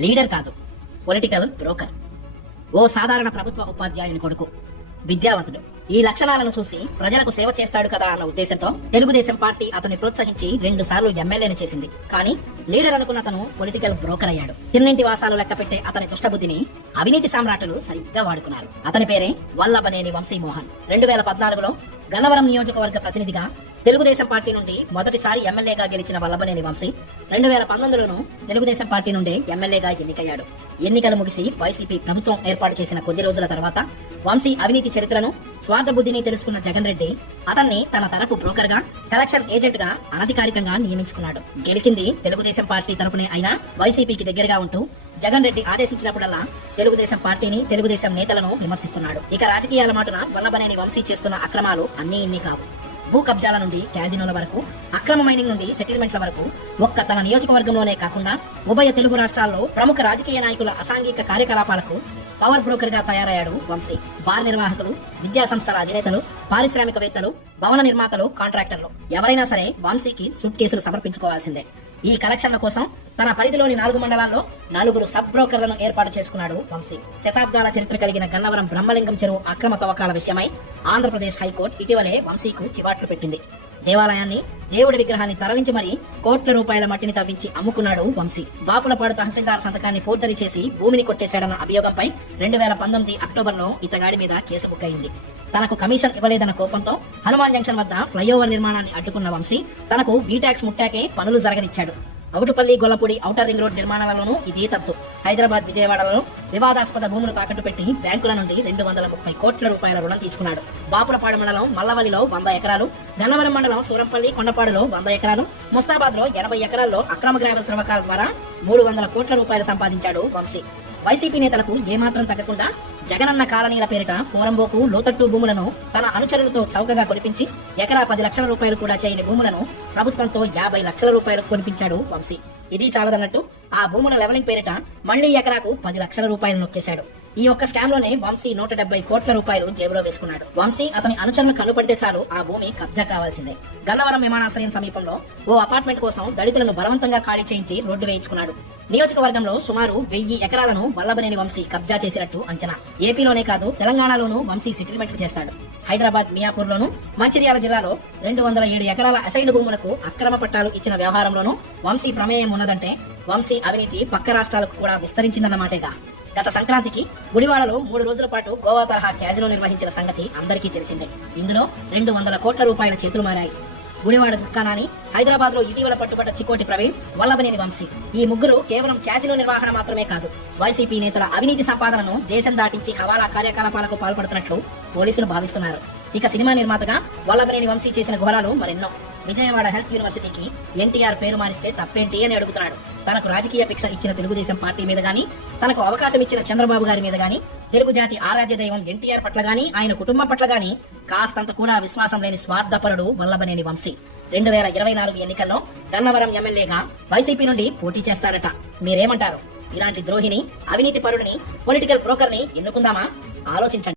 Leader కాదు, political broker. ఓ సాధారణ ప్రభుత్వ ఉపాధ్యాయుని కొడుకు, విద్యావంతుడు. ఈ లక్షణాలను చూసి ప్రజలకు సేవ చేస్తాడు కదా అన్న ఉద్దేశంతో తెలుగుదేశం పార్టీ అతన్ని ప్రోత్సహించి 2 సార్లు ఎమ్మెల్యేని చేసింది. కానీ లీడర్ అనుకున్న అతను పొలిటికల్ బ్రోకర్ అయ్యాడు. తిన్నింటి వాసాలు లెక్క పెట్టే అతని దుష్టబుద్ధిని అవినీతి సామ్రాటులు సరిగ్గా వాడుకున్నారు. అతని పేరే వల్లభనేని వంశీమోహన్. 2014లో గన్నవరం నియోజకవర్గ ప్రతినిధిగా తెలుగుదేశం పార్టీ నుండి మొదటిసారి ఎమ్మెల్యేగా గెలిచిన వల్లభనేని వంశీ 2019లోనూ తెలుగుదేశం పార్టీ నుండి ఎమ్మెల్యేగా ఎన్నికయ్యాడు. ఎన్నికలు ముగిసి వైసీపీ ప్రభుత్వం ఏర్పాటు చేసిన కొద్ది రోజుల తర్వాత వంశీ అవినీతి చరిత్రను, స్వార్థ బుద్ధిని తెలుసుకున్న జగన్ రెడ్డి అతన్ని తన తరపు బ్రోకర్ గా, కలెక్షన్ ఏజెంట్ గా అనధికారికంగా నియమించుకున్నాడు. గెలిచింది తెలుగుదేశం పార్టీ తరపునే అయినా వైసీపీకి దగ్గరగా ఉంటూ జగన్ రెడ్డి ఆదేశించినప్పుడల్లా తెలుగుదేశం పార్టీని, తెలుగుదేశం నేతలను విమర్శిస్తున్నాడు. ఇక రాజకీయాల మాటున వల్లభనేని వంశీ చేస్తున్న అక్రమాలు అన్నీ ఇన్ని కావు. భూ కబ్జాల నుండి క్యాజినోల వరకు, అక్రమ మైనింగ్ నుండి సెటిల్మెంట్ల వరకు ఒక్క తన నియోజకవర్గంలోనే కాకుండా ఉభయ తెలుగు రాష్ట్రాల్లో ప్రముఖ రాజకీయ నాయకుల అసాంఘిక కార్యకలాపాలకు పవర్ బ్రోకర్ గా తయారయ్యాడు వంశీ. బార్ నిర్వాహకులు, విద్యా సంస్థల అధినేతలు, పారిశ్రామికవేత్తలు, భవన నిర్మాతలు, కాంట్రాక్టర్లు ఎవరైనా సరే వంశీకి సూట్ కేసులు సమర్పించుకోవాల్సిందే. ఈ కలెక్షన్ల కోసం తన పరిధిలోని 4 మండలాల్లో 4 సబ్ బ్రోకర్లను ఏర్పాటు చేసుకున్నాడు వంశీ. శతాబ్దాల చరిత్ర కలిగిన గన్నవరం బ్రహ్మలింగం చెరువు అక్రమ తవ్వకాల విషయమై ఆంధ్రప్రదేశ్ హైకోర్టు ఇటీవలే వంశీకు చివాట్లు పెట్టింది. దేవాలయాన్ని, దేవుడి విగ్రహాన్ని తరలించి మరీ కోట్ల రూపాయల మట్టిని తవ్వించి అమ్ముకున్నాడు వంశీ. బాపులపాడు తహసీల్దార్ సంతకాన్ని ఫోర్జరీ చేసి భూమిని కొట్టేశాడన్న అభియోగంపై 2019 అక్టోబర్లో ఇతగాడి మీద కేసు బుక్ అయింది. తనకు కమిషన్ ఇవ్వలేదన్న కోపంతో హనుమాన్ జంక్షన్ వద్ద ఫ్లైఓవర్ నిర్మాణాన్ని అడ్డుకున్న వంశీ తనకు వీటాక్స్ ముట్టాకే పనులు జరగనిచ్చాడు. అవుటుపల్లి, గొల్లపూడి ఔటర్ రింగ్ రోడ్ నిర్మాణాలలోనూ ఇదే తత్తు. హైదరాబాద్, విజయవాడలో వివాదాస్పద భూములు తాకట్టు పెట్టి బ్యాంకుల నుండి 230 కోట్ల రూపాయల రుణం తీసుకున్నాడు. బాపులపాడు మండలం మల్లవల్లిలో 100 ఎకరాలు, గన్నవరం మండలం సూరంపల్లి, కొండపాడులో 100 ఎకరాలు, ముస్తాబాద్ లో 80 ఎకరాల్లో అక్రమ గ్రావెల్ త్రవ్వకాల ద్వారా 300 కోట్ల రూపాయలు సంపాదించాడు వంశీ. వైసీపీ నేతలకు ఏమాత్రం తగ్గకుండా జగనన్న కాలనీల పేరిట పోరంబోకు, లోతట్టు భూములను తన అనుచరులతో చౌకగా కొనిపించి ఎకరా 10 లక్షల రూపాయలు కూడా చేయని భూములను ప్రభుత్వంతో 50 లక్షల రూపాయలు కొనిపించాడు వంశీ. ఇది చాలదన్నట్టు ఆ భూముల లెవలింగ్ పేరిట మళ్లీ ఎకరాకు 10 లక్షల రూపాయలు నొక్కేశాడు. ఈ ఒక్క స్కామ్ లోనే వంశీ 170 కోట్ల రూపాయలు జేబులో వేసుకున్నాడు. వంశీ అతని అనుచరులు కన్నుపడితే చాలు ఆ భూమి కబ్జా కావాల్సిందే. గన్నవరం విమానాశ్రయం సమీపంలో ఓ అపార్ట్మెంట్ కోసం దళితులను బలవంతంగా ఖాళీ చేయించి రోడ్డు వేయించుకున్నాడు. నియోజకవర్గంలో సుమారు 1000 ఎకరాలను వల్లభనేని వంశీ కబ్జా చేసినట్టు అంచనా. ఏపీలోనే కాదు, తెలంగాణలోనూ వంశీ సెటిల్మెంట్ చేస్తాడు. హైదరాబాద్, మియాపూర్లోను, మంచిర్యాల జిల్లాలో 207 ఎకరాల అసైన్ భూములకు అక్రమ పట్టాలు ఇచ్చిన వ్యవహారంలోనూ వంశీ ప్రమేయం ఉన్నదంటే వంశీ అవినీతి పక్క రాష్ట్రాలకు కూడా విస్తరించిందన్నమాటేగా. గత సంక్రాంతికి గుడివాడలో 3 రోజుల పాటు గోవా తరహా క్యాజినో నిర్వహించిన సంగతి అందరికీ తెలిసిందే. ఇందులో 200 కోట్ల రూపాయల చేతులు మారాయి. గుడివాడ గుట్కానాని, హైదరాబాద్ లో ఇటీవల పట్టుబడ్డ చికోటి ప్రవీణ్, వల్లభనేని వంశీ ఈ ముగ్గురు కేవలం క్యాజినో నిర్వహణ మాత్రమే కాదు, వైసీపీ నేతల అవినీతి సంపాదనను దేశం దాటించి హవాలా కార్యకలాపాలకు పాల్పడుతున్నట్లు పోలీసులు భావిస్తున్నారు. ఇక సినిమా నిర్మాతగా వల్లభనేని వంశీ చేసిన ఘోరాలు మరెన్నో. విజయవాడ హెల్త్ యూనివర్సిటీకి ఎన్టీఆర్ పేరు మారిస్తే తప్పేంటి అని అడుగుతున్నాడు. తనకు రాజకీయ భిక్ష ఇచ్చిన తెలుగుదేశం పార్టీ మీద గానీ, తనకు అవకాశం ఇచ్చిన చంద్రబాబు గారి మీద గానీ, తెలుగు జాతి ఆరాధ్య దైవం ఎన్టీఆర్ పట్ల గానీ, ఆయన కుటుంబం పట్ల గానీ కాస్తంత కూడా విశ్వాసం లేని స్వార్థపరుడు వల్లభనేని వంశీ. 2024 ఎన్నికల్లో గన్నవరం ఎమ్మెల్యేగా వైసీపీ నుండి పోటీ చేస్తాడట. మీరేమంటారు? ఇలాంటి ద్రోహిని, అవినీతి పరుడిని, పొలిటికల్ బ్రోకర్ ని ఎన్నుకుందామా? ఆలోచించండి.